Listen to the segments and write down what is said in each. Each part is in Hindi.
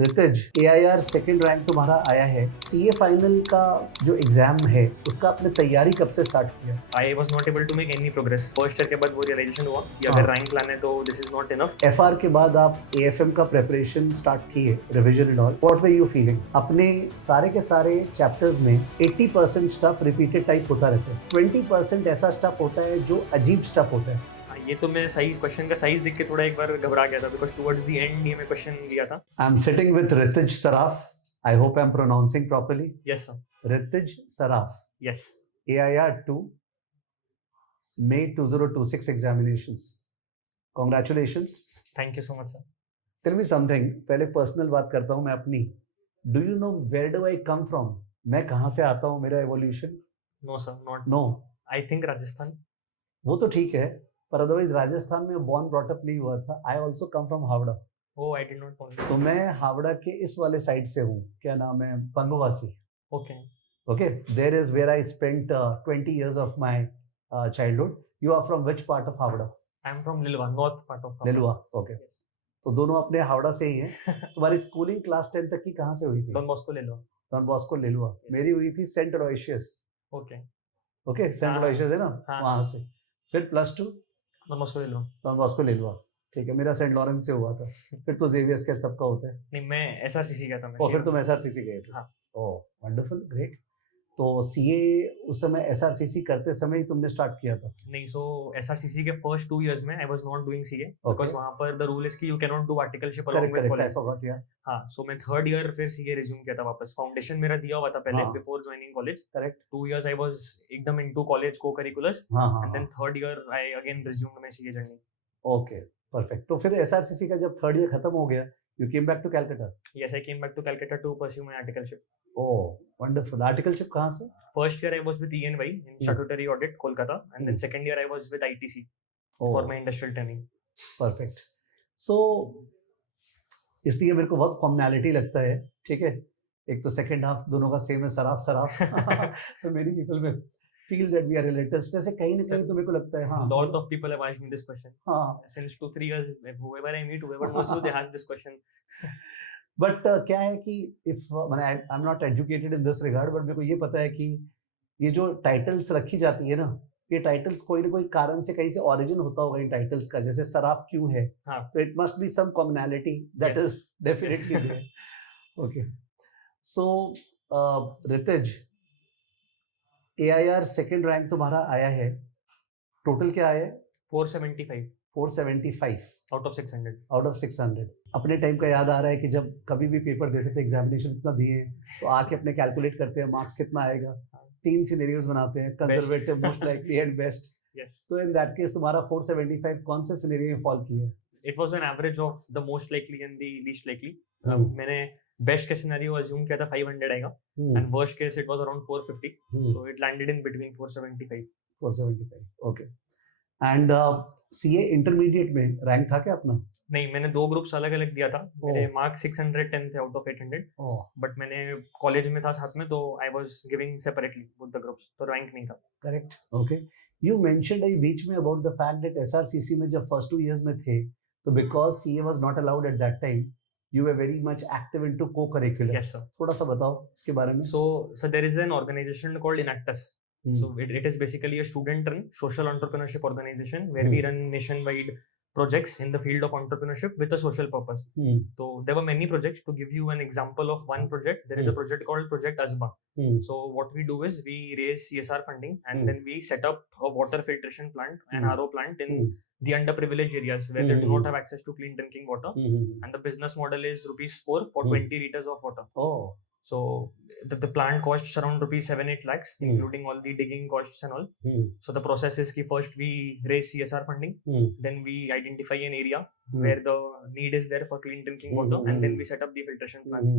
ऋतिज, AIR सेकंड रैंक तुम्हारा आया है। CA फाइनल का जो एग्जाम है उसका आपने तैयारी कब से स्टार्ट किया? I was not able to make any progress. First year के बाद वो रियलाइजेशन हुआ कि हाँ। अगर रैंक लाना है तो this is not enough. FR के बाद आप AFM का प्रिपरेशन स्टार्ट किए, revision and all. What were you feeling? अपने सारे के सारे चैप्टर्स में 80% स्टफ रिपीटेड टाइप होता रहता है, 20% ऐसा स्टफ होता है जो अजीब स्टफ होता है। ये तो मैं साइज क्वेश्चन का साइज देख के थोड़ा एक बार घबरा गया था बिकॉज टुवर्ड्स द एंड ये मैं क्वेश्चन लिया था. I am sitting with Ritij Saraf. I hope I am pronouncing properly. Yes sir. Ritij Saraf, yes. AIR 2 May 2026 examinations. Congratulations. Thank you so much sir. Tell me something. पहले पर्सनल बात करता हूँ मैं अपनी. Do you know where do I come from? मैं कहाँ से आता हूँ, मेरा evolution? No sir, not. No. I think Rajasthan. वो तो ठीक है, पर अदरवाइज राजस्थान में born brought up नहीं हुआ था. I also come from Howrah. Oh, I did not know. तो मैं हावड़ा के इस वाले साइड से हूँ. क्या नाम है? पंगवासी. Okay. Okay. There is where I spent 20 years of my childhood. You are from which part of Havda? I am from Liluah, north part of Liluah. Okay. तो दोनों अपने हावड़ा से ही हैं. तुम्हारी स्कूलिंग क्लास 10 तक की कहाँ से हुई थी? Don Bosco Liluah. Don Bosco Liluah. मेरी हुई थी Saint Aloysius. Okay. Okay, Saint हाँ, अलोयशियस है ना, हाँ. वहाँ से. फिर +2 Don Bosco Liluah. Don Bosco Liluah. ठीक है, मेरा सेंट लॉरेंस से हुआ था. फिर तो जेवियर्स के सबका होता है. नहीं, मैं एसआरसीसी गया था. मैं और फिर तुम SRCC गए थे. हाँ. ओह वंडरफुल, ग्रेट. तो CA उस समय SRCC करते समय ही तुमने स्टार्ट किया था? नहीं, सो एसआरसीसी के फर्स्ट 2 इयर्स में I was not doing CA because वहां पर द रूल इज कि you can not do articleship along with correct, I college. Forgot. या हाँ, सो मैं थर्ड ईयर फिर सीए रिज्यूम किया था वापस. फाउंडेशन मेरा दिया हुआ था पहले हाँ. Before joining college. Correct. 2 years I was एकदम इनटू कॉलेज को करिकुलर्स हाँ हाँ एंड देन हाँ. Third year I again resumed my CA journey. Okay, perfect. तो फिर SRCC का जब थर्ड ईयर खत्म हो गया, you came back to Calcutta. Yes, I came back to Calcutta to pursue my articleship. Oh wonderful. Articleship कहाँ से? First year I was with ENY in statutory audit Kolkata and then second year I was with ITC for my industrial training. Perfect. So इसलिए मेरे को बहुत कॉमनैलिटी लगता है. ठीक है, एक तो सेकंड हाफ दोनों का सेम है, सराफ सराफ. तो many people may feel that we are relatives. वैसे कहीं ना कहीं तो मेरे को लगता है. हाँ, lot of people have asked me this question हाँ. Since 2-3 years. whoever I meet, whoever knows you, they ask this question. But क्या है कि इफ मैंने I am not educated in this regard, but मेरे को ये पता है कि ये जो टाइटल्स रखी जाती है ना, ये टाइटल्स कोई ना कोई कारण से कहीं से ओरिजिन होता होगा इन टाइटल्स का. जैसे सराफ क्यों है, हाँ. तो it must be some commonality that Yes. Is definitely there. Okay. So Ritij, AIR second rank तुम्हारा आया है. टोटल क्या आया है? 475 475 आउट ऑफ 600. Out of 600. अपने टाइम का याद आ रहा है कि जब कभी भी पेपर देते थे, एग्जामिनेशन इतना दिए, तो आके अपने कैलकुलेट करते हैं मार्क्स कितना आएगा. 3 सिनेरियोज बनाते हैं, conservative, most likely and best. Yes. तो इन दैट केस तुम्हारा 475 कौन से सिनेरियो में फॉल किया है? It was an average of the most likely and the least likely. Hmm. मैंने बेस्ट केस सिनेरियो अज्यूम किया था 500 आएगा and worst case it was around 450. So it landed in between 475. 475. Okay. And CA intermediate में रैंक था क्या अपना? नहीं, मैंने 2 ग्रुप्स अलग अलग दिया था. मेरे मार्क्स 610 थे आउट ऑफ 800. ओह बट मैंने कॉलेज में था साथ में, तो I was giving separately both the groups, तो रैंक नहीं था. करेक्ट. ओके. यू मेंशन्ड अभी बीच में about the fact that SRCC में जब फर्स्ट 2 इयर्स में थे, तो because CA was not allowed at that time, you were very much active into co-curricular. Yes sir. थोड़ा सा बताओ इसके बारे में. So there is an organization called Enactus. So it is basically a student-run social entrepreneurship organization where we run nationwide projects in the field of entrepreneurship with a social purpose. So there were many projects. To give you an example of one project, there is a project called Project Azma. So what we do is we raise CSR funding and then we set up a water filtration plant, an RO plant in the underprivileged areas where they do not have access to clean drinking water. And the business model is ₹4 for 20 liters of water. Oh. So the plant costs around ₹7-8 lakhs, including all the digging costs and all. So the process is ki first we raise CSR funding, then we identify an area where the need is there for clean drinking water, and then we set up the filtration plants.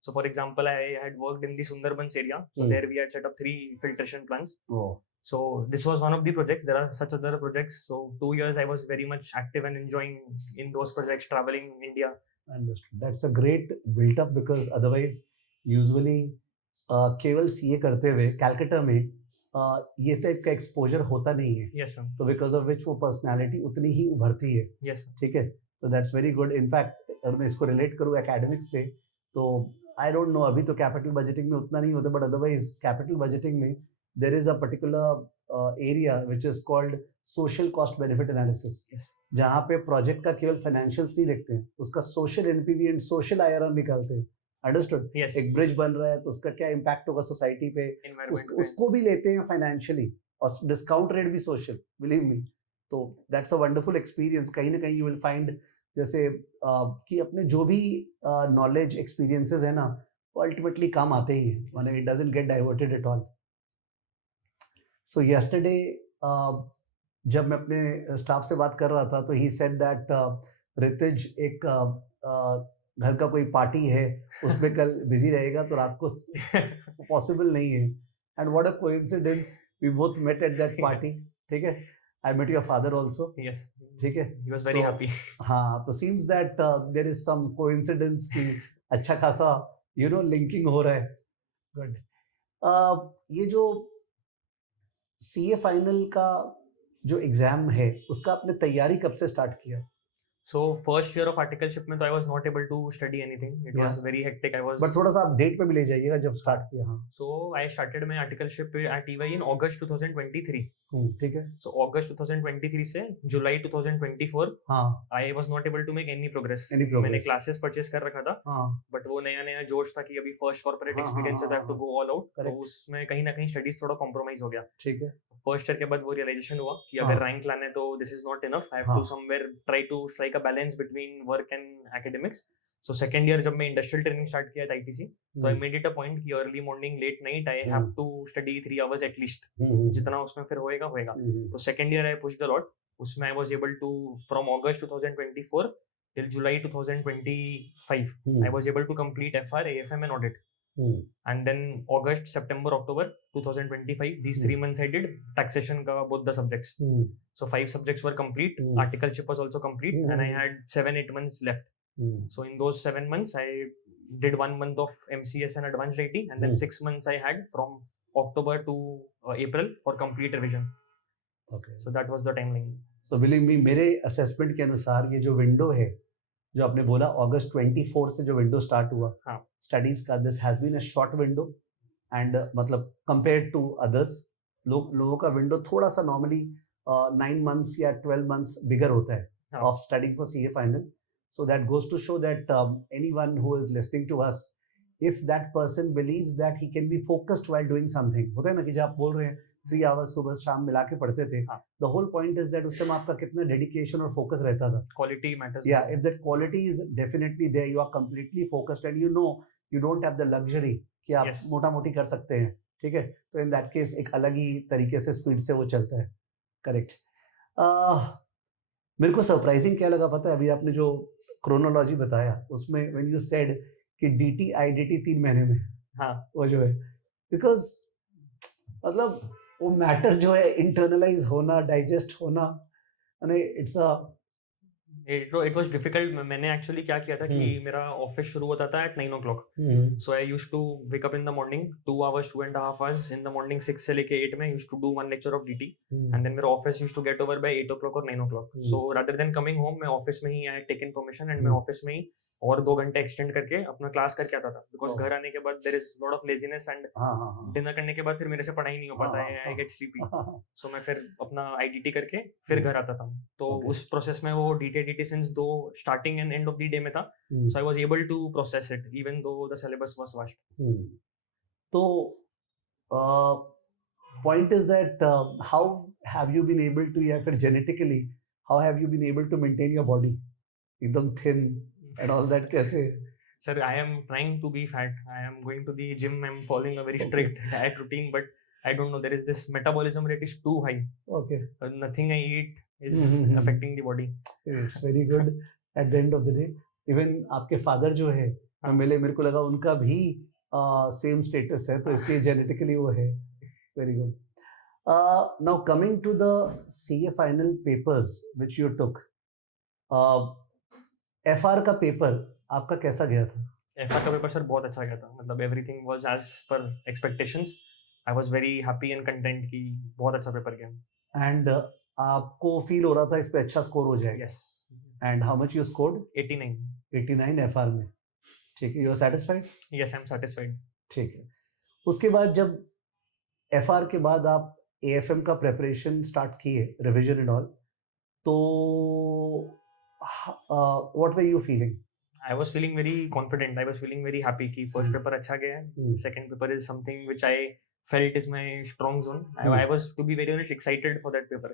So for example, I had worked in the Sundarbans area, so there we had set up 3 filtration plants. Oh. So this was one of the projects. There are such other projects. So 2 years I was very much active and enjoying in those projects, traveling India. Understood. That's a great built up, because otherwise usually केवल CA करते हुए कैलकाटा में ये टाइप का एक्सपोजर होता नहीं है. Yes sir. तो बिकॉज ऑफ विच वो पर्सनालिटी उतनी ही उभरती है. Yes sir. ठीक है. तो दैट्स वेरी गुड. इनफैक्ट अगर मैं इसको रिलेट करूँ एकेडमिक्स से, तो आई डोंट नो, अभी तो कैपिटल बजटिंग में उतना नहीं होता, बट अदरवाइज कैपिटल बजटिंग में there is a particular area which is called social cost benefit analysis, जहाँ पे प्रोजेक्ट का केवल फाइनेंशियल्स नहीं देखते हैं, उसका social NPV and social IRR निकालते हैं। अंडरस्टूड? Yes. एक ब्रिज बन रहा है तो उसका क्या इम्पैक्ट होगा सोसाइटी पे, Environment पे। उसको भी लेते हैं फाइनेंशियली, और डिस्काउंट रेट भी सोशल, बिलीव मी। तो दैट्स अ वंडरफुल एक्सपीरियंस। कहीं ना कहीं यू विल फाइंड जैसे कि अपने जो भी नॉलेज एक्सपीरियंसेस है ना, वो अल्टीमेटली काम आते ही हैं, माने it doesn't get diverted at all. So yesterday जब मैं अपने स्टाफ से बात कर रहा था, तो ही सेड दैट ऋतिज एक घर का कोई पार्टी है उसमें कल बिजी रहेगा, तो रात को पॉसिबल नहीं है। And what a coincidence, we both met at that party. ठीक है, I met your father also. Yes. ठीक है, He was very So, happy. हाँ, तो seems that there is some coincidence कि अच्छा खासा लिंकिंग हो रहा है। गुड। ये जो सीए फाइनल का जो एग्जाम है, उसका आपने तैयारी कब से स्टार्ट किया? So first year of articleship में तो I was not able to study anything. It was very hectic. I was. But थोड़ा सा आप डेट पे भी ले जाइएगा जब स्टार्ट किया। हाँ, So I started my articleship at EY in August 2023. ठीक है। So August 2023 से July 2024 हाँ, I was not able to make any progress. Any progress. मैंने classes purchase कर रखा था, हाँ, बट वो नया नया जोश था कि अभी फर्स्ट कॉर्पोरेट हाँ, एक्सपीरियंस है, तो I have to हाँ, go all out. तो correct. उसमें कहीं ना कहीं स्टडीज थोड़ा कॉम्प्रोमाइज हो गया। ठीक है। फर्स्ट ईयर के बाद वो रियलाइजेशन हुआ कि हाँ. अगर रैंक लाना है तो this is not enough, I have हाँ. To somewhere try to strike a balance between work and academics. So second year जब मैं इंडस्ट्रियल ट्रेनिंग स्टार्ट किया था आईटीसी, तो I made it a point कि early morning late night I have to study 3 hours at least, जितना उसमें फिर होएगा होएगा। तो सेकंड year I pushed a lot, उसमें I was able to from August 2024 till July 2025 I was able to complete FR, AFM and audit. And then August, September, October 2025, these 3 months I did taxation ka both the subjects. So 5 subjects were complete, articleship was also complete, and I had 7-8 months left. So in those 7 months I did 1 month of MCS and advanced IT, and then 6 months I had from October to April for complete revision. Okay. So that was the timeline. So believe me, मेरे assessment के अनुसार ये जो विंडो है, जो आपने बोला अगस्त 24 से जो विंडो स्टार्ट हुआ स्टडीज का, this has been a short window, and मतलब कंपेयर्ड टू अदर्स, लोगों का विंडो थोड़ा सा नॉर्मली 9 मंथ्स या 12 मंथ्स बिगर होता है of studying for CA final. So that goes to show that anyone who is listening to us, if that person believes that he can be focused while doing something, होता है ना कि जब आप बोल रहे हैं 3 आवर्स सुबह शाम मिला के पढ़ते थे, the whole point is that उस समय आपका कितना डेडिकेशन और फोकस रहता था. Quality matters. Yeah, if that quality is definitely there, you are completely focused and you don't have the luxury कि आप मोटा मोटी कर सकते हैं. ठीक है, तो इन दैट केस एक अलग ही तरीके से स्पीड से वो चलता है. करेक्ट. मेरे को सरप्राइजिंग क्या लगा पता है, अभी आपने जो क्रोनोलॉजी बताया उसमें व्हेन यू सेड कि डीटी आईडीटी 3 महीने में, वो जो है, बिकॉज मतलब वो मैटर जो है इंटरनलाइज होना, डाइजेस्ट होना, it's a It was difficult. मैंने एक्चुअली क्या किया था कि मेरा ऑफिस शुरू होता था at 9 o'clock. So I used to wake up in the morning 2 hours, 2.5 hours in the morning, 6 से लेके 8 में I used to do 1 lecture of DT, and then मेरा office used to get over by 8 o'clock or 9 o'clock. So rather than coming home, मैं ऑफिस में ही I had taken permission and मैं ऑफिस में ही और 2 घंटे एक्सटेंड करके अपना क्लास करके आता था, बिकॉज घर आने के बाद there is lot of laziness and dinner करने के बाद फिर मेरे से पढ़ाई नहीं हो पाता है, आई गेट स्लीपी. सो मैं फिर अपना आईडीटी करके फिर घर आता था. तो उस प्रोसेस में वो DT since though starting and end of the day में था, so I was able to process it even though the syllabus was vast. तो point is that how have you been able to, या फिर genetically how have you been able to maintain your body एकदम थिन and all that कैसे? Sir, I am trying to be fat. I am going to the gym. I am following a very strict diet routine, but I don't know. There is this metabolism rate is too high. Okay. Nothing I eat is affecting the body. It's very good. At the end of the day, even आपके father जो है, मिले, मेरे को लगा उनका भी same status है, तो इसलिए genetically वो है. Very good. Now coming to the CA final papers which you took. FR का पेपर आपका कैसा गया था? एफआर का पेपर सर बहुत अच्छा गया था, मतलब everything was as per expectations. I was very happy and content कि बहुत अच्छा पेपर गया. एंड आपको फील हो रहा था इस पे अच्छा स्कोर हो जाएगा? Yes. And how much you scored? 89. 89 FR में, ठीक है। You are satisfied? Yes, I'm satisfied. ठीक है। उसके बाद जब एफआर के बाद आप एएफएम का प्रिपरेशन स्टार्ट किए, रिवीजन एंड ऑल, तो what were you feeling? I was feeling very confident. I was feeling very happy कि first Hmm. paper अच्छा गया है. Hmm. Second paper is something which I felt is my strong zone. Hmm. I was, to be very honest, excited for that paper.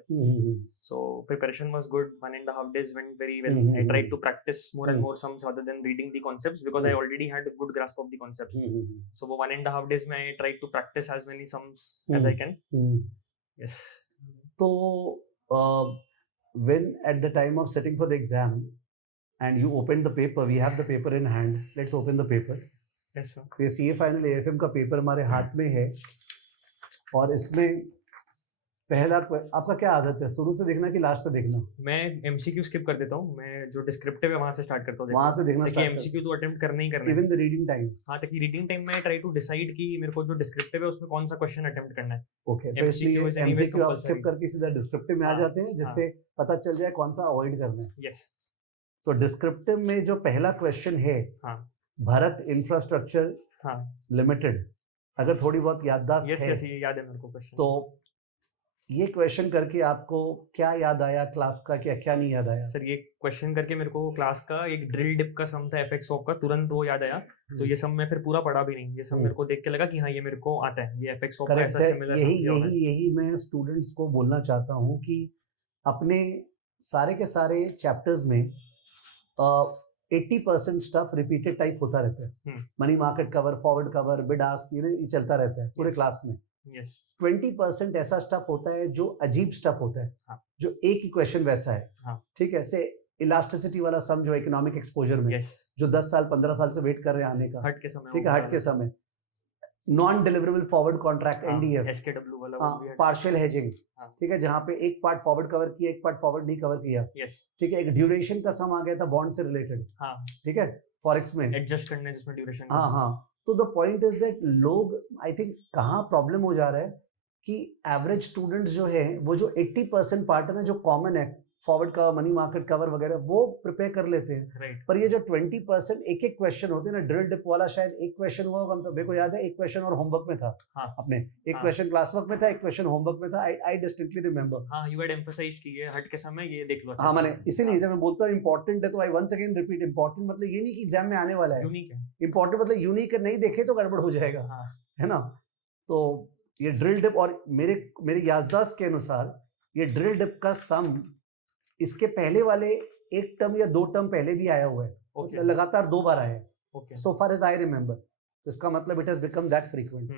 So preparation was good. 1.5 days went very well. I tried to practice more and more sums rather than reading the concepts because I already had a good grasp of the concepts. So for 1.5 days, I tried to practice as many sums as I can. Yes. So when at the time of sitting for the exam and you opened the paper, we have the paper in hand. Let's open the paper. Yes, sir. ये CA फाइनल AFM का पेपर हमारे हाथ में है और इसमें पहला आपका क्या आदत है, शुरू से देखना कि लास्ट से देखना? मैं MCQ स्किप कर देता हूँ. मैं जो डिस्क्रिप्टिव है वहां से स्टार्ट करता हूँ. वहां से देखना ताकि MCQ तो अटेम्प्ट करना ही करना है. Even the reading time? हाँ, ताकि रीडिंग टाइम में ट्राई टू डिसाइड कि मेरे को जो डिस्क्रिप्टिव है उसमें कौन सा क्वेश्चन अटेम्प्ट करना है. ओके, तो इसलिए MCQ is anyways MCQ आप स्किप compulsory. करके सीधा डिस्क्रिप्टिव में आ हाँ, जाते हैं, जिससे पता चल जाए कौन सा अवॉइड करना है. Yes. तो डिस्क्रिप्टिव में जो पहला क्वेश्चन है, हाँ. भारत इंफ्रास्ट्रक्चर हाँ. लिमिटेड, अगर थोड़ी बहुत याददाश्त Yes, है yes, ये याद है मेरे को क्वेश्चन. तो ये क्वेश्चन करके आपको क्या याद आया क्लास का, क्या क्या नहीं याद आया? सर ये क्वेश्चन करके मेरे को क्लास का एक ड्रिल डिप का सम था एफएक्स ऑफ का, तुरंत वो याद आया. तो ये सम मैं फिर पूरा पढ़ा भी नहीं. ये सम मेरे को देख के लगा कि हाँ ये मेरे को आता है. ये एफएक्स ऑफ का करेक्ट ऐसा है. सिमिलर यही सम किया हुआ है. यही यही मैं स्टूडेंट्स को बोलना चाहता हूँ कि अपने सारे के सारे चैप्टर्स में 80% स्टफ रिपीटेड टाइप होता रहता है. Money market cover, forward cover, bid ask, ये चलता रहता है पूरे Yes. क्लास में. Yes. 20% ऐसा स्टफ होता है जो अजीब स्टफ होता है. हाँ. जो एक ही क्वेश्चन वैसा है. हाँ. ठीक है, से इलास्टिसिटी वाला सम जो इकोनॉमिक एक्सपोजर में, Yes. जो 10 साल 15 साल से वेट कर रहे हैं आने का, हट के समय. ठीक है, हट के समय. Non deliverable forward contract, NDF, एसकेडब्ल्यू वाला वो भी है. पार्शियल हेजिंग, हाँ. ठीक है, जहाँ पे एक पार्ट फॉरवर्ड कवर किया, एक पार्ट फॉरवर्ड नहीं कवर किया. Yes. ठीक है, एक ड्यूरेशन का सम आ गया था बॉन्ड से रिलेटेड. हाँ. ठीक है, फॉरेक्स में एडजस्ट करना है जिसमें ड्यूरेशन. हाँ हाँ. तो द पॉइंट इज दैट लोग, आई थिंक कहाँ प्रॉब्लम हो जा रहा है कि एवरेज स्टूडेंट्स जो है वो जो 80% पार्ट है ना, जो कॉमन है, forward cover, money market cover वगैरह, वो प्रिपेयर कर लेते हैं. राइट. पर ये जो 20% एक एक क्वेश्चन होते हैं ना, ड्रिल डिप वाला शायद एक क्वेश्चन हुआ होगा, मेरे को याद है एक क्वेश्चन और होमवर्क में था. हाँ. अपने एक हाँ. क्वेश्चन क्लास वर्क में था, एक क्वेश्चन होमवर्क में था. आई डिस्टिंक्टली रिमेंबर. हाँ, यू हैड एम्फसाइज्ड कि ये हट के समय ये देख लो. हाँ, मैंने इसीलिए जब मैं बोलता हूँ इंपॉर्टेंट है तो I once again repeat, important मतलब ये नहीं कि एग्जाम में आने वाला है. यूनिक है. इंपॉर्टेंट मतलब यूनिक है, नहीं देखे तो गड़बड़ हो जाएगा. हाँ. है ना. तो ये ड्रिल डिप, और मेरी याददाश्त के अनुसार ये ड्रिल डिप का सम इसके पहले वाले एक टर्म या 2 टर्म पहले भी आया हुआ है. Okay. लगातार 2 बार आया है. Okay. So far as I remember. तो इसका मतलब it has become that frequent.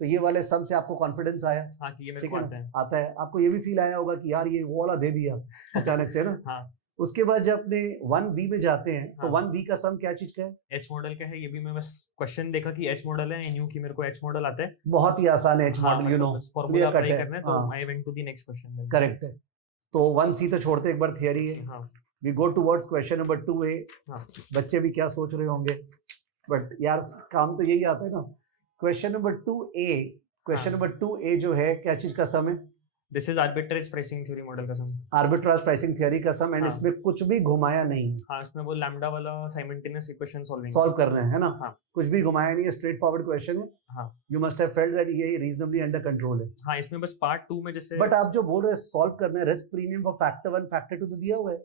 तो ये वाले सम से आपको कॉन्फिडेंस आया. हाँ, कि ये मेरे ठीक को है आता है. आता है. आपको ये भी फील आया होगा कि यार ये वो वाला दे दिया अचानक से ना. हाँ. उसके बाद जब अपने 1B में जाते हैं तो हाँ. 1B का सम क्या चीज का है? एच मॉडल का है. ये भी मैं बस क्वेश्चन देखा कि एच मॉडल है, न्यू कि मेरे को एच मॉडल आता है. बहुत ही आसान है H model, you know, formula clear cut apply है. करना है. तो हाँ. I went to the next question. Correct है. तो 1C तो छोड़ते, एक बार थियरी है. हाँ. We go towards question number 2A. हाँ. बच्चे भी क्या सोच रहे होंगे, बट यार काम तो यही आता है ना. Question number 2A, question number 2A जो है क्या चीज का सम है? This is arbitrage pricing theory model का सम. आर्बिट्राज प्राइसिंग थ्योरी का सम. एंड हाँ. इसमें कुछ भी घुमाया नहीं है. हाँ, इसमें वो लैम्डा वाला साइमल्टेनियस इक्वेशन सॉल्व कर रहे हैं, है ना. हाँ. कुछ भी घुमाया नहीं है, स्ट्रेट फॉरवर्ड क्वेश्चन है. हाँ. You must have felt that ये रीजनेबली अंडर कंट्रोल है. हाँ, इसमें बस पार्ट 2 में जैसे. बट आप जो बोल रहे हैं सॉल्व करना है, risk premium for factor 1 factor 2 तो दिया हुआ है.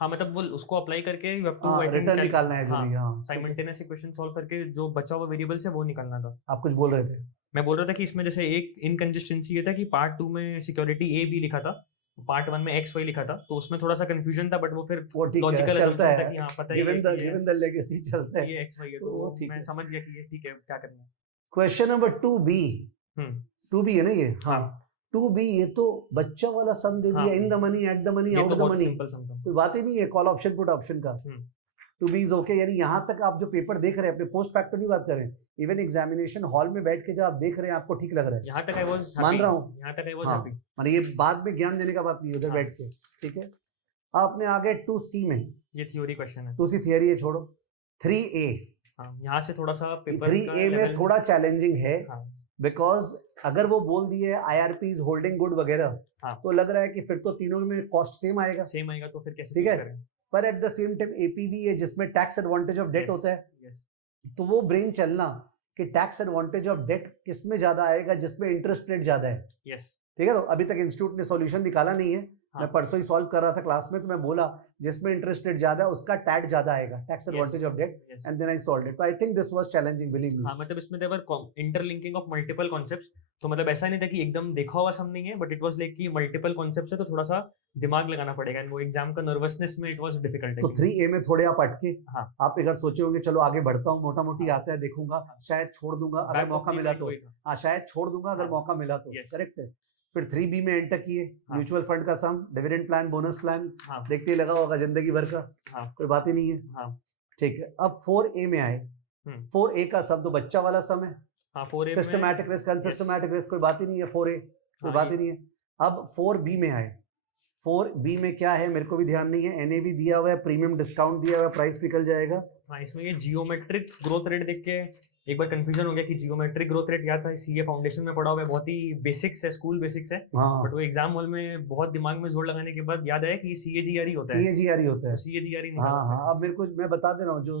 हाँ, मतलब वो उसको अप्लाई करके यू हैव टू रिटर्न निकालना है जो भी. हाँ, साइमल्टेनियस इक्वेशन सॉल्व करके जो बचा हुआ वेरिएबल्स है वो निकालना था. आप कुछ बोल रहे थे. मैं बोल रहा था कि इसमें जैसे एक इनकंसिस्टेंसी ये था कि पार्ट 2 में सिक्योरिटी ए बी लिखा था, पार्ट 1 में एक्स वाई लिखा था. तो उसमें थोड़ा सा कंफ्यूजन था, बट वो फिर वो ठीक है, लॉजिकल चलता असम्पशन था है. कि हाँ पता ही है गिवन द लेगेसी चलता है. ये एक्स वाई है. तो वो तो ठीक मैं है. समझ गया कि ये ठीक है, क्या करना है. Question number 2B. 2B है ना ये. हाँ, 2B ये तो बच्चा वाला सम दे दिया. हाँ. In the money, at the money, ये आउट तो द बहुत मनी. सिंपल सम था. कोई बात ही नहीं है कॉल ऑप्शन पुट ऑप्शन का. 2B is okay. यानी यहाँ तक आप जो पेपर देख रहे हैं, अपने पोस्ट फैक्टर की बात करें, इवन एग्जामिनेशन हॉल में बैठ के जब आप देख रहे हैं आपको ठीक लग रहा है. यहाँ तक आई वाज मान रहा हूँ. यहाँ तक आई वाज हाँ. हैप्पी. माने ये बाद में ज्ञान देने का बात नहीं, उधर हाँ. बैठ के. ठीक है. आपने आगे 2C में. ये थ्योरी क्वेश्चन है. 2C थियरी है, छोड़ो. 3A. हाँ, यहाँ से थोड़ा सा पेपर 3A में थोड़ा चैलेंजिंग है. हाँ. बिकॉज अगर वो बोल दिए IRP इज होल्डिंग गुड वगैरह, हाँ. तो लग रहा है कि फिर तो तीनों में कॉस्ट सेम आएगा. सेम आएगा, तो फिर कैसे ठीक choose है. करें? पर at the same time APV है जिसमें tax advantage of debt Yes, होता है, yes, तो वो ब्रेन चलना कि टैक्स एडवांटेज ऑफ डेट किस में ज्यादा आएगा, जिसमें इंटरेस्ट रेट ज्यादा है। yes. ठीक है, तो अभी तक इंस्टीट्यूट ने सॉल्यूशन निकाला नहीं है, हाँ. मैं परसों ही सॉल्व कर रहा था क्लास में, तो मैं बोला जिसमें इंटरेस्ट रेट ज्यादा है उसका टैट ज्यादा आएगा, tax advantage of debt, Yes. And then I solved it. तो I think this was challenging, believe me. हाँ, मतलब इसमें there were interlinking of multiple concepts, तो मतलब ऐसा नहीं था कि एकदम देखा हुआ सब नहीं है, बट इट वाज लाइक कि मल्टीपल कॉन्सेप्ट्स है तो थोड़ा सा दिमाग लगाना पड़ेगा, एंड वो एग्जाम का नर्वसनेस में इट वाज डिफिकल्ट। तो 3A में थोड़े आप अटके, हाँ, आप एक बार सोचे होंगे चलो आगे बढ़ता हूँ, मोटा मोटी हाँ. आता है देखूंगा, हाँ. शायद छोड़ दूंगा अगर Back of मौका the मिला mind तो, वही था. हाँ शायद छोड़ दूंगा अगर हाँ. मौका मिला तो, Yes. करेक्ट है। फिर 3B में एंटर किए, हाँ. म्यूचुअल फंड का सम, डिविडेंड प्लान, बोनस प्लान, हाँ, देखते ही लगा होगा जिंदगी भर का, हाँ, कोई बात ही नहीं है। हाँ. ठीक है, अब 4A में आए। 4A का सम तो बच्चा वाला सम है, हाँ, 4A systematic risk, unsystematic risk, कोई बात ही नहीं है। 4A कोई हाँ, बात ही नहीं है। अब 4B में आए। 4B में क्या है मेरे को भी ध्यान नहीं है, NAV दिया हुआ है, प्रीमियम डिस्काउंट दिया हुआ है, प्राइस निकल जाएगा। हाँ, इसमें ये जियोमेट्रिक ग्रोथ रेट देख के एक बार कंफ्यूजन हो गया कि जियोमेट्रिक ग्रोथ रेट क्या था। सीए फाउंडेशन में पढ़ा हुआ है, बहुत ही बेसिक्स है, स्कूल बेसिक्स है, हाँ, बट वो एग्जाम हॉल में बहुत दिमाग में जोर लगाने के बाद याद आया कि सीएजीआर होता है, CAGR होता है। सीएजीआर ही हाँ निकाला हाँ, अब मेरे को मैं बता दे रहा हूँ, जो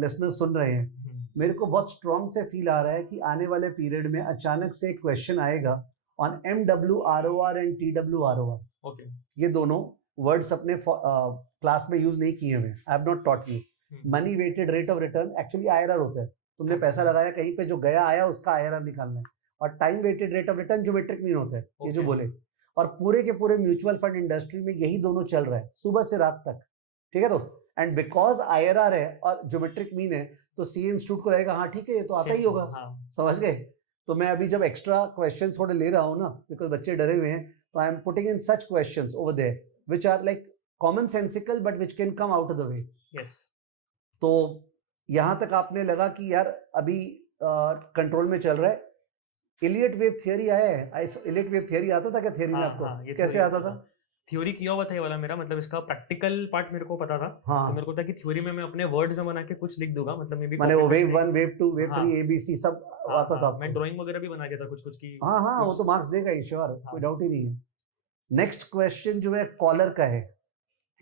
लिसनर्स सुन रहे हैं, मैंने। मेरे को बहुत स्ट्रॉन्ग से फील आ रहा है कि आने वाले पीरियड में अचानक से एक क्वेश्चन आएगा on MWROR and TWROR। Okay, ये दोनों वर्ड्स अपने क्लास में यूज नहीं किए हुए, I have not taught you. Money weighted rate of return actually IRR होता है, तुमने पैसा लगाया कहीं पे, जो गया आया उसका IRR निकालना है। और time weighted rate of return geometric mean होता है, ये जो Okay. बोले। और पूरे के पूरे म्यूचुअल फंड इंडस्ट्री में यही दोनों चल रहा है सुबह से रात तक, ठीक है। तो एंड बिकॉज IRR है और ज्योमेट्रिक मीन है, तो सीए इंस्टीट्यूट को रहेगा हाँ ठीक है ये तो आता ही होगा, हाँ, समझ गए। तो मैं अभी जब एक्स्ट्रा क्वेश्चंस थोड़े ले रहा हूँ ना, बिकॉज बच्चे डरे हुए हैं, तो I am putting in such questions over there which are like common sensical but which can come out of the way. Yes, तो यहाँ तक आपने लगा कि यार अभी कंट्रोल में चल रहा है। इलियट वेव थियरी आया है, इलियट वेव थियरी आता था क्या थियरी में आपको? हाँ, ये कैसे आता था? थ्योरी किया हुआ था ये वाला मेरा, मतलब इसका प्रैक्टिकल पार्ट मेरे को पता था। हाँ, तो मेरे को था कि थ्योरी में मैं अपने वर्ड्स में बना के कुछ लिख दूंगा, मतलब मे बी माने वो वेव 1 वेव 2 वेव 3 ABC सब आता था मैं ड्राइंग वगैरह भी बना के था कुछ कुछ की। हाँ हाँ, वो कुछ- तो मार्क्स देगा ही, श्योर, हाँ। कोई डाउट ही नहीं है। नेक्स्ट क्वेश्चन जो है कॉलर का है,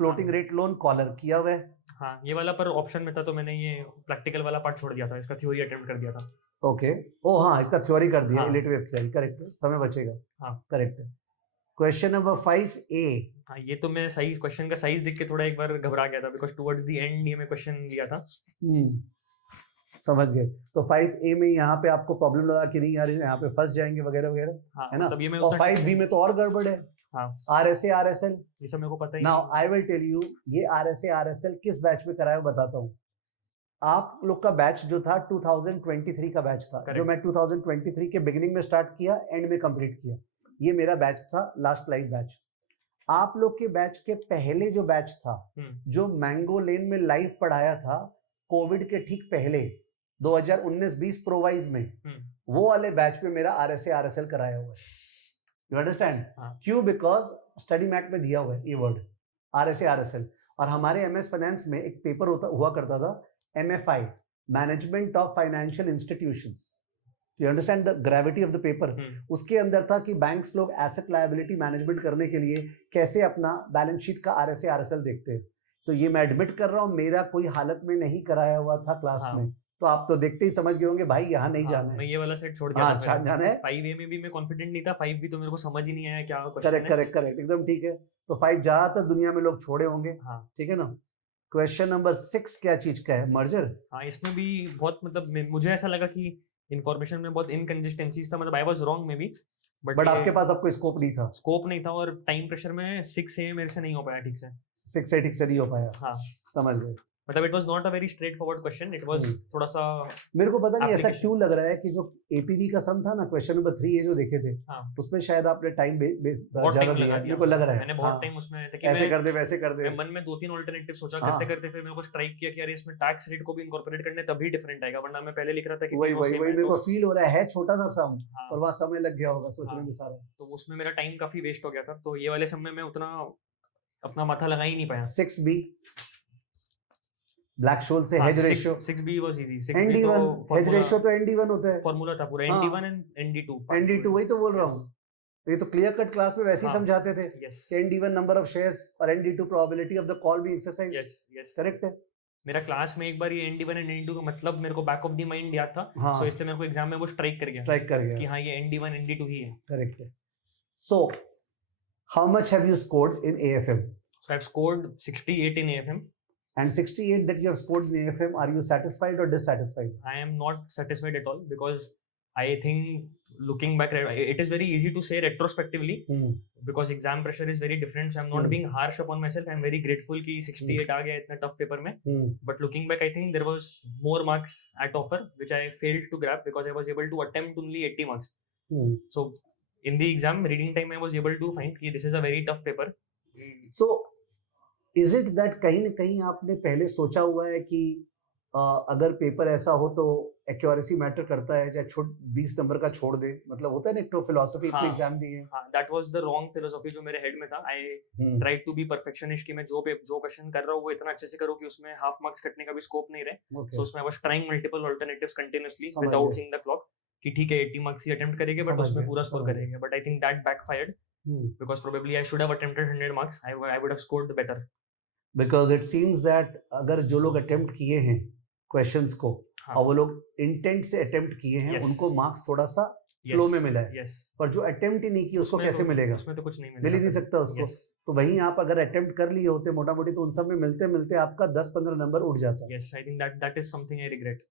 फ्लोटिंग रेट लोन कॉलर किया हुआ है। हाँ, ये वाला पर ऑप्शन में था तो मैंने ये प्रैक्टिकल वाला पार्ट छोड़ दिया था, इसका थ्योरी अटेम्प्ट कर दिया था। ओके, ओ हाँ, इसका थ्योरी कर दिया, हाँ। इलियट वेव थियरी, करेक्ट है, समय बचेगा। हाँ। करेक्ट है। Question number 5A। हाँ, ये तो मैं साइज, क्वेश्चन का साइज देख के थोड़ा एक बार घबरा गया था, बिकॉज टुवर्ड्स द एंड ये मैं क्वेश्चन लिया था। समझ गए। तो 5A में यहाँ पे आपको प्रॉब्लम लगा कि नहीं यार यहाँ पे फंस जाएंगे वगैरह वगैरह, हाँ, है ना? मतलब ये मैं और उतना 5B में तो और गड़बड़ है। हाँ। RSA RSL, ये सब मेरे को पता ही नाउ नहीं। आई विल टेल यू ये RSA RSL किस बैच में कराया बताता हूँ। आप लोग का बैच जो था 2023 का बैच था, Correct. जो मैं 2023 के बिगिनिंग में स्टार्ट किया, एंड में कंप्लीट किया। ये मेरा बैच था, लास्ट लाइव बैच। आप लोग के बैच के पहले जो बैच था, जो मैंगो लेन में लाइव पढ़ाया था कोविड के ठीक पहले 2019-20 प्रोवाइज में, वो वाले बैच में मेरा RSA RSL कराया हुआ है। You understand? हाँ। क्यों? बिकॉज स्टडी मैट में दिया हुआ है ये वर्ड RSA RSL। और हमारे MS फाइनेंस में एक पेपर हुआ करता था, MFI, management of financial institutions. You understand the gravity of the paper? उसके अंदर था कि बैंक्स लोग एसेट लायबिलिटी मैनेजमेंट करने के लिए कैसे अपना बैलेंस शीट का RSA RSL देखते हैं। तो ये मैं एडमिट कर रहा हूँ, मेरा कोई हालत में नहीं कराया हुआ था क्लास हाँ। में। तो आप तो देखते ही समझ गए होंगे भाई यहाँ नहीं जाना मैं है। ये वाला सेट छोड़ दिया हाँ, था। छाट जाना है। 5A में भी मैं कॉन्फिडेंट नहीं था, 5B तो मेरे को समझ ही नहीं आया क्या क्वेश्चन करेक्ट है। करेक्ट करेक्ट, एकदम ठीक है। तो 5 ज्यादातर दुनिया में लोग छोड़े होंगे, हाँ। ठीक है ना। क्वेश्चन नंबर 6 क्या चीज का है? मर्जर। हाँ, इसमें भी बहुत मतलब मुझे ऐसा लगा कि इन्फॉर्मेशन में बहुत इनकंसिस्टेंसीज था, मतलब I was wrong may be, but आपके पास अब कोई स्कोप नहीं था। स्कोप नहीं था, और टाइम प्रेशर में 6A मेरे से नहीं हो पाया ठीक से। 6 ठीक से नहीं हो पाया। हाँ, समझ गए। मतलब it was not a very straight forward question, it was थोड़ा सा। मेरे को पता नहीं ऐसा application। क्यों लग रहा है कि जो APV का सम था ना, क्वेश्चन नंबर 3 ये जो देखे थे, हाँ। उसमें शायद आपने टाइम बहुत ज्यादा टाइम दिया लगा है, दिया, मेरे को लग रहा है। मैंने बहुत हाँ। टाइम उसमें ऐसे कर दे वैसे कर दे। मैं मन में 2-3 ऑल्टरनेटिव सोचा, हाँ। करते करते फिर मेरे को स्ट्राइक किया कि यार इसमें टैक्स रेट को भी इनकॉर्पोरेट करने तभी डिफरेंट आएगा, वरना मैं पहले लिख रहा था कि वही तीनों वही same वही है, मेरे को तो- फील हो रहा है छोटा सा सम, हाँ। और वहाँ समय लग गया होगा सोचने हाँ। में सारा। तो उसमें मेरा टाइम काफी वेस्ट हो गया था, तो ये वाले समय में उतना अपना माथा लगा ही नहीं पाया। 6B ब्लैक शोल से hedge ratio. 6B was easy. 6B ND1 तो हेज रेशियो तो ND1 होता है। फार्मूला था पूरा, हाँ। ND1 and ND2। ND2 वही तो बोल रहा हूँ। ये तो क्लियर कट क्लास में वैसे ही हाँ, समझाते थे यस कि ND1 नंबर ऑफ शेयर्स और ND2 probability of the call being exercise. Yes yes correct है। मेरा क्लास में एक बार ये ND1 एंड ND2 का मतलब मेरे को बैक ऑफ द माइंड याद था, हाँ सो इसलिए मेरे को एग्जाम में वो स्ट्राइक कर गया स्ट्राइक कर कि गया। हाँ ये ND1 ND2 ही है. करेक्ट है। So how much have you scored in AFM? So I've scored 68 in AFM. And 68 that you have scored in AFM, are you satisfied or dissatisfied? I am not satisfied at all because I think looking back, it is very easy to say retrospectively because exam pressure is very different. So I'm not being harsh upon myself. I'm very grateful कि 68 आ गया इतना tough paper में. But looking back, I think there was more marks at offer which I failed to grab because I was able to attempt only 80 marks. So in the exam reading time, I was able to find कि this is a very tough paper. So is it that कहीं न कहीं आपने पहले सोचा हुआ है कि अगर पेपर ऐसा हो तो एक्यूरेसी मैटर करता है, चाहे 20 नंबर का छोड़ दे, मतलब होता है ना, एक तो फिलॉसफी इतने एग्जाम दिए। हाँ, that was the wrong philosophy जो मेरे हेड में था. I tried to be perfectionist कि मैं जो क्वेश्चन कर रहा हूँ वो इतना अच्छे से करूँ कि उसमें हाफ मार्क्स कटने का भी स्कोप नहीं रहे. So उसमें I was trying multiple alternatives continuously without seeing the clock कि ठीक है 80 मार्क्स ही अटेम्प्ट करेंगे बट उसमें पूरा स्कोर करेंगे. But I think that backfired because probably I should have attempted 100 marks. I would have scored better. Because it seems that अगर जो लोग अटेम्प्ट किए हैं क्वेश्चंस को और वो लोग इंटेंट से अटेम्प्ट किए हैं उनको मार्क्स थोड़ा सा फ्लो में मिला है, पर जो अटेम्प्ट ही नहीं किया उसको कैसे मिलेगा? उसमें तो कुछ नहीं मिल ही नहीं सकता उसको. तो वहीं आप अगर अटेम्प्ट कर लिए होते मोटा मोटी तो उन सब में मिलते मिलते आपका 10-15 नंबर उठ जाता. Yes, I think that is something I regret.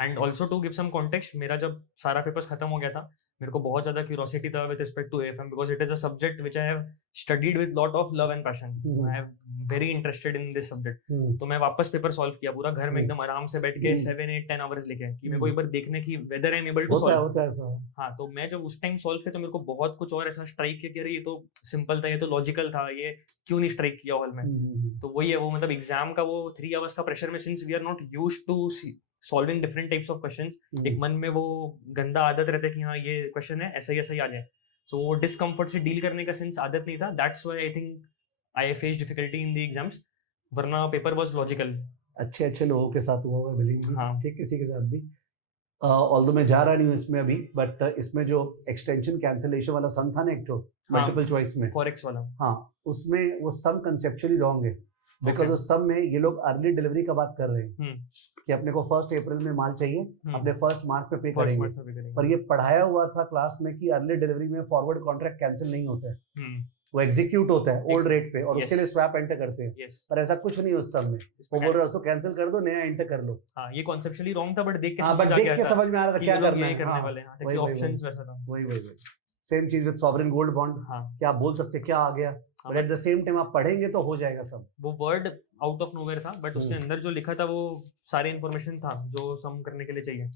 And also to give some context, मेरा जब सारा पेपर्स खत्म हो गया था मेरे को बहुत ज्यादा क्यूरियोसिटी था with respect to AFM because it is a subject which I have studied with lot of love and passion. I am very interested in this subject. तो मैं वापस पेपर सॉल्व किया पूरा घर में एकदम आराम से बैठ के 7-8-10 आवर्स लेके कि मेरे को एक बार देखने की whether I am able to solve. होता है ऐसा. हाँ, तो मैं जब उस टाइम सॉल्व किया तो मेरे को बहुत कुछ और ऐसा स्ट्राइक किया कि अरे ये तो सिंपल था, ये तो लॉजिकल था, ये क्यों नहीं स्ट्राइक किया हॉल में. तो वही है वो, मतलब एग्जाम का वो 3 आवर्स का प्रेशर में since we are not used to solving different types of questions, एक मन में वो गंदा आदत रहता है कि हाँ ये क्वेश्चन है ऐसा ही आ जाए. सो वो डिस्कम्फर्ट से डील करने का सिंस आदत नहीं था. That's why I think I face difficulty in the exams, वरना पेपर वाज लॉजिकल. अच्छे लोगों के साथ हुआ बिलीव मी. हाँ, ठीक, किसी के साथ भी. ऑल्दो मैं जा रहा नहीं हूँ इसमें अभी, बट इसमें जो एक्सटेंशन कैंसिलेशन वाला सम था ना एक तो मल्टीपल चॉइस में फॉरेक्स वाला, हाँ, उसमें वो सम कंसेप्चुअली रॉन्ग है बिकॉज उस सम में ये लोग अर्ली डिलीवरी का बात कर रहे हैं कि अपने को 1 अप्रैल में माल चाहिए, अपने 1 मार्च में पे करेंगे, पर ये पढ़ाया हुआ था क्लास में कि अर्ली डिलीवरी में फॉरवर्ड कॉन्ट्रैक्ट कैंसिल नहीं होता है, वो एग्जीक्यूट होता है ओल्ड रेट पे और उसके लिए स्वैप एंटर करते हैं. पर ऐसा कुछ नहीं उस सब में. वो बोल रहा है उसको कैंसिल कर दो, नया एंटर कर लो. हाँ, ये कॉन्सेप्चुअली रॉन्ग था बट देख के समझ में आ रहा था क्या करना है. करने वाले हैं, ताकि ऑप्शंस वैसा था. वही सेम चीज विद सॉवरेन गोल्ड बॉन्ड. क्या आप बोल सकते क्या आ गया, but at the same time आप पढ़ेंगे तो हो जाएगा सब. वो वर्ड आउट ऑफ नोवेयर था बट उसके अंदर जो लिखा था वो सारी इंफॉर्मेशन था जो सम करने के लिए चाहिए.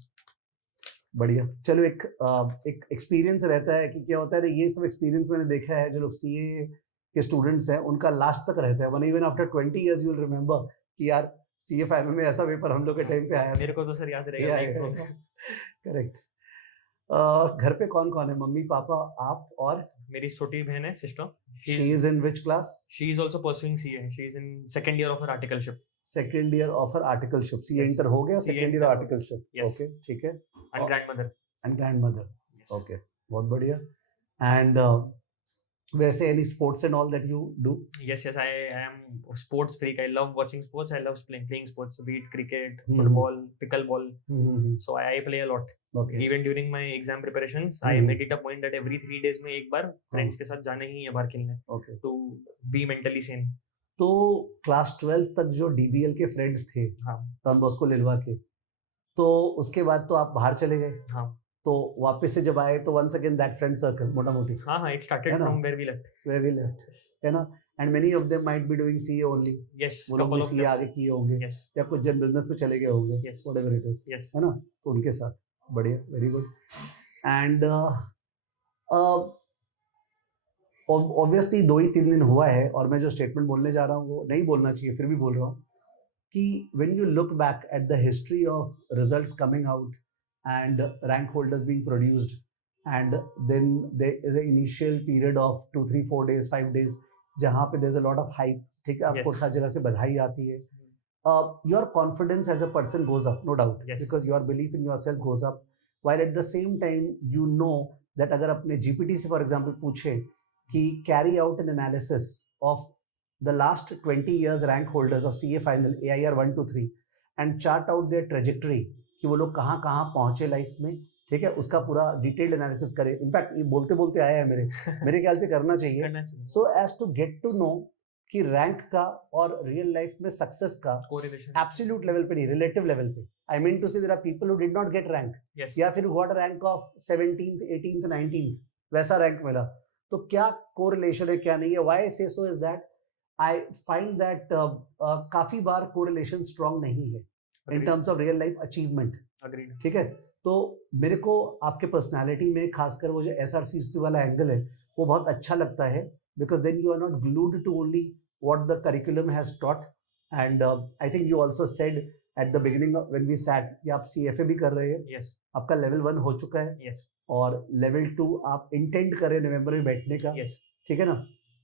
बढ़िया. चलो एक एक्सपीरियंस रहता है कि क्या होता है, ये सब एक्सपीरियंस मैंने देखा है जो लोग सीए के स्टूडेंट्स हैं उनका लास्ट तक रहता है. One even after 20 years you will remember कि यार सीए फाइनल में ऐसा पेपर हम लोग के टाइम पे आया. मेरे को तो सर याद रहेगा. करेक्ट. घर पे कौन कौन है? मम्मी पापा आप और मेरी छोटी बहन है, sister. She is in which class? She is also pursuing CA. She is in second year of her articleship. Second year of her articleship. CA inter हो गया, second year articleship. Okay, ठीक है. And grandmother. And grandmother. Yes. Okay, बहुत बढ़िया. And वैसे any sports and all that you do? Yes, I am a sports freak. I love watching sports. I love playing sports. Be it cricket, football, pickleball. So I play a lot. Okay. Even during my exam preparations, I made it a point that every 3 days में एक बार friends के साथ जाना ही है बाहर खेलने. Okay. To be mentally sane. तो क्लास 12 तक जो DBL के फ्रेंड्स थे, हाँ, डॉन बॉस्को लिलवा के, तो उसके बाद तो आप बाहर चले गए. हाँ, तो वापस से जब आए तो once again that friend circle मोटा मोटी. हाँ, it started from where we left. है ना. And many of them might be doing CA only. Yes. वो लोग भी CA आगे किए होंगे. Yes. या कुछ जन बिजनेस में चले गए होंगे. Yes. Whatever it is. Yes. है ना. तो उनके साथ बढ़िया, वेरी गुड. एंड ऑब्वियसली 2 ही 3 दिन हुआ है और मैं जो स्टेटमेंट बोलने जा रहा हूँ वो नहीं बोलना चाहिए, फिर भी बोल रहा हूँ कि when you look back at the history of results coming out and rank holders being produced and then there is a initial period of 2, 3, 4 days 5 days जहाँ पे there is a lot of hype. ठीक है, आपको हर जगह से बधाई आती है. Your confidence as a person goes up, no doubt, because your belief in yourself goes up, while at the same time you know that अगर अपने जीपीटी से फॉर एग्जांपल पूछे कि carry out an analysis of the last 20 years rank holders of CA final AIR 1 to 3 and chart out their trajectory कि वो लोग कहाँ कहाँ पहुंचे लाइफ में, ठीक है, उसका पूरा डिटेल्ड एनालिसिस करे. इनफैक्ट ये बोलते बोलते आया है मेरे ख्याल से करना चाहिए, so as to get to know कि रैंक का और रियल लाइफ में सक्सेस का कोरिलेशन एब्सोल्यूट लेवल पे नहीं, रिलेटिव लेवल पे. I mean to say there are people who did not get rank, या फिर got rank of 17th 18th 19th वैसा रैंक मिला. तो क्या कोरिलेशन है क्या नहीं है. व्हाई से so is that I find that काफी बार कोरिलेशन स्ट्रांग नहीं है in terms of real life achievement. ठीक है, तो मेरे को आपके पर्सनालिटी में खासकर वो जो SRCC वाला एंगल है वो बहुत अच्छा लगता है, because then you are not glued to only what the curriculum has taught. And I think you also said at the beginning of when we sat कि आप CFA भी कर रहे हैं. yes. आपका level 1 हो चुका है. yes. और level 2 आप इंटेंड कर रहे हैं नवंबर में बैठने का. yes. ठीक है ना,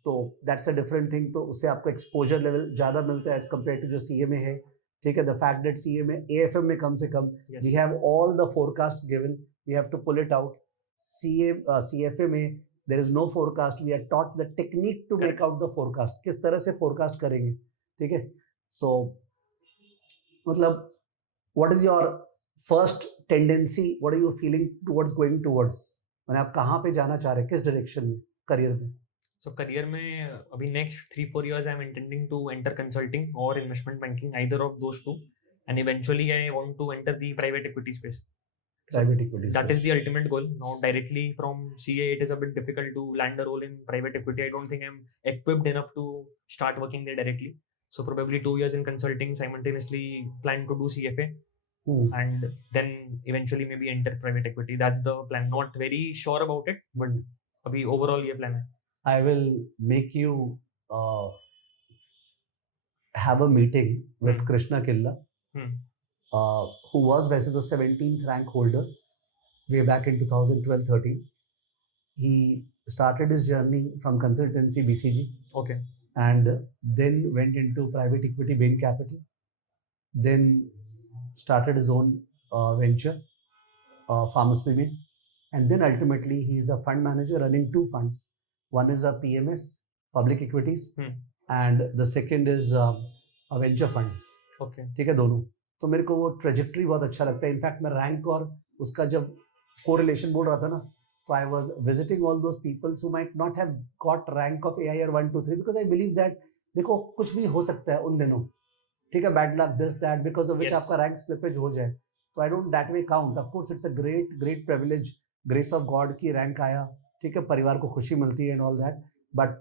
तो दैट्स अ डिफरेंट थिंग. तो उससे आपको एक्सपोजर लेवल ज़्यादा मिलता है एज कम्पेयर टू जो CA में है. ठीक है, द फैक्ट दैट CA में AFM में कम से कम we have all the forecast given, we have to pull it out. CFA में there is no forecast, we are taught the technique to make out the forecast, किस तरह से forecast करेंगे. ठीक है, so मतलब what is your first tendency, what are you feeling towards going towards, मैंने आप कहाँ पे जाना चाह रहे हैं, किस डायरेक्शन में करियर में. So career में अभी next 3-4 years I am intending to enter consulting or investment banking, either of those two, and eventually I want to enter the private equity space. Private equity. That is the ultimate goal. Now, directly from CA, it is a bit difficult to land a role in private equity. I don't think I'm equipped enough to start working there directly. So probably 2 years in consulting, simultaneously plan to do CFA, and then eventually maybe enter private equity. That's the plan. Not very sure about it, but abhi overall ये plan है. I will make you have a meeting with Krishna Killa. Who was वैसे तो 17th rank holder way back in 2012-13. He started his journey from consultancy BCG. Okay. And then went into private equity Bain Capital. Then started his own venture, pharmacy में. And then ultimately he is a fund manager running 2 funds. One is a PMS, public equities, and the second is a venture fund. Okay. ठीक है, दोनों. तो मेरे को वो ट्रेजेक्टरी बहुत अच्छा लगता है. इनफैक्ट मैं रैंक और उसका जब कोरिलेशन बोल रहा था ना, तो I was visiting all those peoples who might not have got rank of AIR 1 to 3, because I believe that देखो कुछ भी हो सकता है उन दिनों. ठीक है, bad luck this that, because of which आपका रैंक स्लिपेज हो जाए. तो I don't that way count. Of course it's a great privilege, grace of God की रैंक आया. ठीक है, परिवार को खुशी मिलती है and all that, but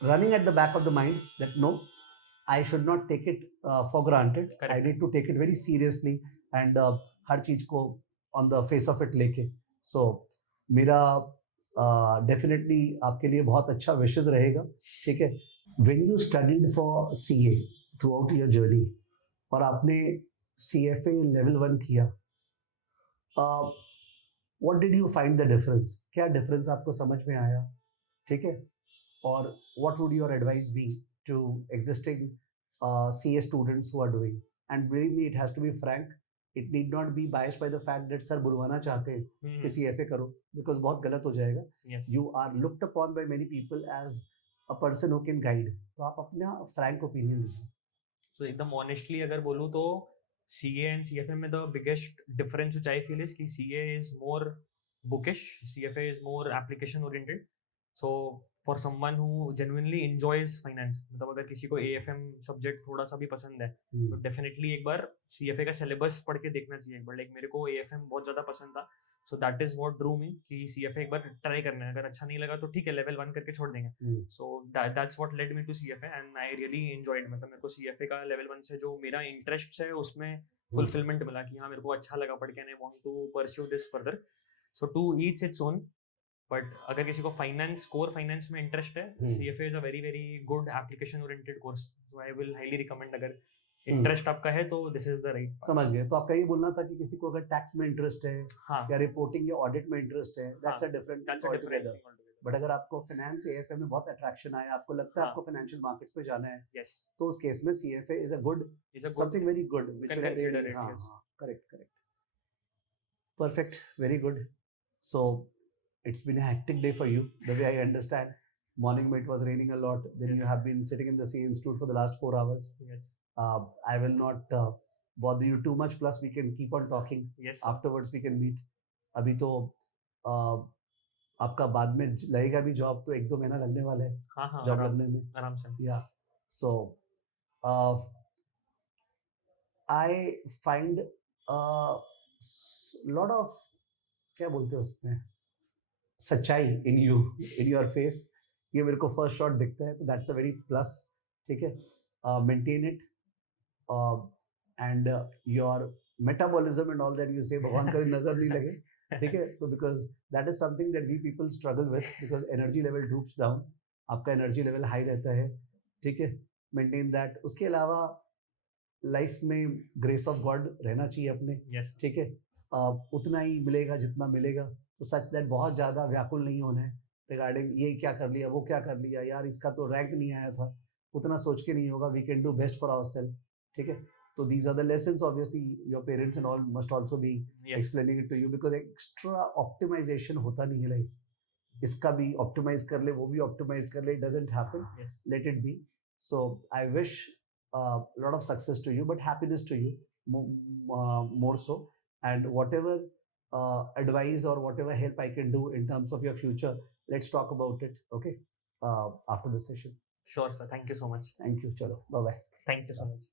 running at the back of the mind that no, I should not take it for granted. Correct. I need to take it very seriously and हर चीज को on the face of it लेके. So मेरा definitely आपके लिए बहुत अच्छा wishes रहेगा. ठीक है, when you studied for CA throughout your journey और आपने CFA level 1 किया, what did you find the difference? क्या difference आपको समझ में आया? ठीक है, और what would your advice be to existing CA students who are doing? And believe me, it has to be frank. It need not be biased by the fact that sir बुलवाना चाहते हैं कि CFA करो, because बहुत गलत हो जाएगा. Yes. You are looked upon by many people as a person who can guide. तो आप अपना frank opinion दीजिए. So एकदम honestly अगर बोलूँ तो CA and CFA में the biggest difference which I feel is कि CA is more bookish, CFA is more application oriented. So for someone who genuinely enjoys finance, मतलब अगर किसी को AFM सब्जेक्ट थोड़ा सा भी पसंद है तो डेफिनेटली एक बार CFA का सिलेबस पढ़ के देखना चाहिए एक बार. लाइक मेरे को AFM बहुत ज़्यादा पसंद था, so that is what drew me कि CFA एक बार ट्राई करना है. अगर अच्छा नहीं लगा तो ठीक है, लेवल 1 करके छोड़ देंगे. So that's what led me to CFA and I really enjoyed. मतलब मेरे को CFA का लेवल 1 से जो मेरा इंटरेस्ट है उसमें फुलफिलमेंट मिला कि हाँ मेरे को अच्छा लगा पढ़ के, and I want to pursue this further. So to each its own. But अगर किसी को फाइनेंस, कोर फाइनेंस में इंटरेस्ट है, CFA is a very very good application oriented course. So I will highly recommend. अगर इंटरेस्ट आपका है तो दिस इज द राइट. समझ गए. तो आपका ये बोलना था कि किसी को अगर टैक्स में इंटरेस्ट है, हाँ, या रिपोर्टिंग या ऑडिट में इंटरेस्ट है, that's a different thing. But अगर आपको फाइनेंस AFM में बहुत अट्रैक्शन आया, आपको लगता है आपको फाइनेंशियल मार्केट्स पे जाना है, यस, तो उस केस में CFA is a good, something very good which will consider it. हां, correct. Perfect, very good. So it's been a hectic day for you, the way I understand. Morning it was raining a lot, then you Yes. have been sitting in the same institute for the last 4 hours. Yes. I will not bother you too much, plus we can keep on talking. Yes, sir. Afterwards we can meet. अभी तो आपका बाद में लगेगा भी जॉब, तो 1-2 महीना लगने वाला है हाँ हाँ, जॉब लगने में. आराम से. Yeah. So I find a lot of, क्या बोलते हैं उसमें, सच्चाई in you, in your face. ये मेरे को फर्स्ट शॉट दिखता है, तो दैट्स अ वेरी प्लस. ठीक है, maintain it and your metabolism and all that you say भगवान करे नजर नहीं लगे. ठीक है, तो because that is something that we people struggle with, because energy level droops down. आपका एनर्जी लेवल हाई रहता है. ठीक है, मेंटेन दैट. उसके अलावा लाइफ में ग्रेस ऑफ गॉड रहना चाहिए अपने. Yes. ठीक है, उतना ही मिलेगा जितना मिलेगा. तो सच दैट बहुत ज़्यादा व्याकुल नहीं होना है रिगार्डिंग ये क्या कर लिया, वो क्या कर लिया, यार इसका तो रैंक नहीं आया था, उतना सोच के नहीं होगा. We can do best for our self. ठीक है, तो these are the lessons. Obviously your parents and all must also be Yes. Explaining it to you, because extra optimization होता नहीं है लाइफ. इसका भी ऑप्टिमाइज कर ले, वो भी ऑप्टिमाइज कर ले, doesn't happen. Yes. Let it be. So I wish a lot of success to you, but happiness to you more so. And whatever advice or whatever help I can do in terms of your future, let's talk about it. Okay, after the session. Sure, sir. Thank you so much. Thank you. Chalo. Bye bye. Thank you so much.